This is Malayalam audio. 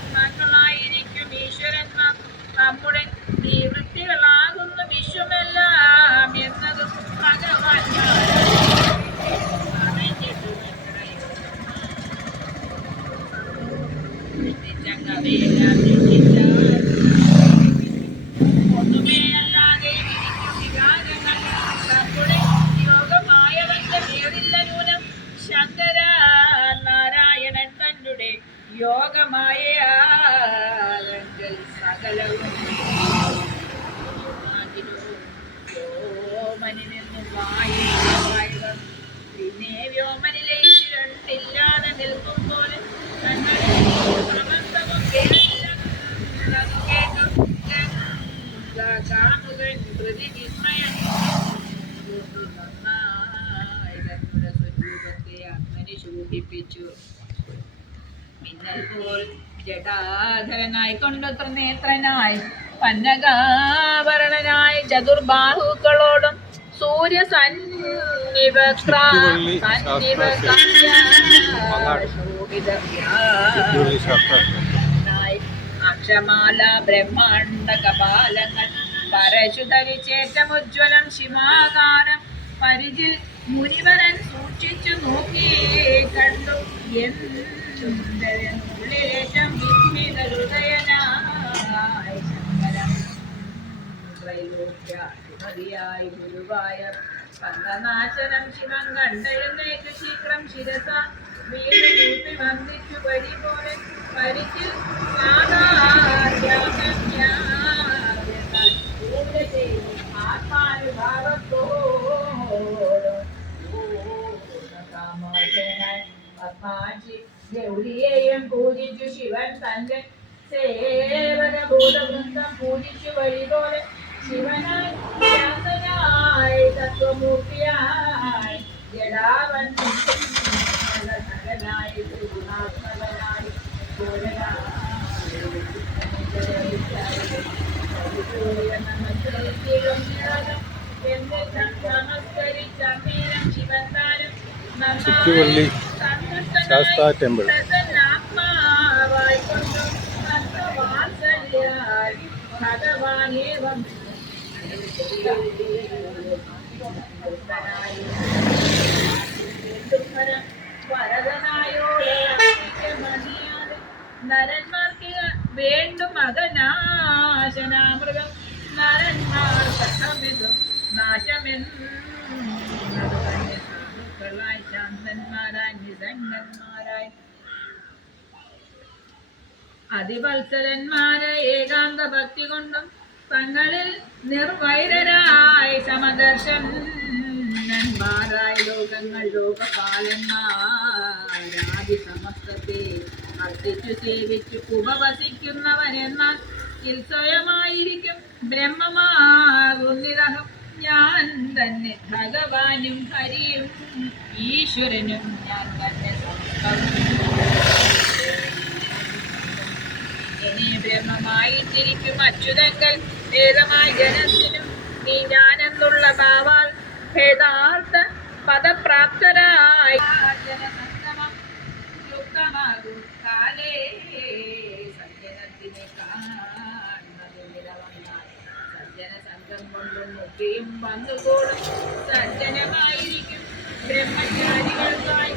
ായിരിക്കും ഈശ്വരന്മാർ നമ്മുടെ നിവൃത്തികളാകുന്ന വിശ്വമെല്ലാം എന്നതും ഭഗവാൻ ഒന്നുമേ അല്ലാതെ വികാരങ്ങൾ നമ്മുടെ യോഗമായവന്റെ പേരില്ല നൂനം ശങ്കര നാരായണൻ തന്നുടെ യോഗമായ സകലവും വ്യോമനിൽ നിന്നും വായുവായവർ പിന്നെ വ്യോമനിലെ രണ്ടില്ലാതെ നിൽക്കുമ്പോൾ സമസ്തവും കാമുകൻ പ്രതിവിസ്മയം തങ്ങളുടെ സ്വരൂപത്തെ അങ്ങനെ ശോഭിപ്പിച്ചു. മിന്നൽ പോൽ ജടാധരനായി കൊണ്ടു ത്രിനേത്രനായി പന്നകാഭരണനായി ചതുർബാഹുക്കളോടും അക്ഷമാല ബ്രഹ്മാണ്ഡ കപാലങ്ങൾ പരശു ധരിച്ചേറ്റമുജ്വലം ശിവാകാരം പരിചിൽ മുനിവരൻ സൂക്ഷിച്ചു നോക്കി കണ്ടു ഉള്ളിലേറ്റം വിസ്മിത ഹൃദയനായി ശങ്കരം ത്രൈലോക്യാധിപതിയായി ഗുരുവായ പന്തനാശനം ശിവൻ കണ്ടെഴുന്നേറ്റ് ശീഘ്രം ശിരസ വീണ്ടുകൂപ്പി വന്ദിച്ചു വഴി പോലെ പരിചിൽ ഗൗരിയെയും പൂജിച്ചു ശിവൻ തന്റെ സേവകഭൂതവൃന്ദം പൂജിച്ചു വഴി പോലെ ശിവനായി ശാന്തനായി തത്വമൂർത്തിയായി ജടാവനായി ത്രിഗുണാത്മകനായി ചുറ്റുപള്ളി ശാസ്താ ടെമ്പിൾ. നരന്മാർക്ക് വേണ്ടും മകനാശനാമൃഗം നരന്മാർ സഹമിതും നാശമെന്നതുതന്നെ സാധുക്കളായി ശാന്തന്മാരായി നിസംഗന്മാരായി അതിവത്സരന്മാരെ ഏകാന്ത ഭക്തി കൊണ്ടും തങ്ങളിൽ നിർവൈരരായി സമദർശന്മാരായി ലോകങ്ങൾ ലോകപാലന്മാരാദി സമസ്തത്തെ അർപ്പിച്ചു സേവിച്ചു ഉപവസിക്കുന്നവനെന്നാൽ സ്വയമായിരിക്കും ബ്രഹ്മമാകുന്നിതഹം ഞാൻ തന്നെ ഭഗവാനും ഹരിയും ഈശ്വരനും ഞാൻ തന്നെ ഇനി ബ്രഹ്മമായിട്ടിരിക്കും അച്യുതങ്കൽ ഭേദമായി ജനത്തിനും നീ ഞാനെന്നുള്ള ഭാവാൽ ഭേദാർത്ഥ പദപ്രാപ്തരായി ജനസംഗമം യുക്തമാകും കാലേ സജ്ജനത്തിനെ കാണുന്നതിനിടവന്നാൽ സജ്ജന സംഘം കൊണ്ടും മുഖ്യയും വന്നുകൂടും സജ്ജനമായിരിക്കും ബ്രഹ്മചാരികൾക്കായി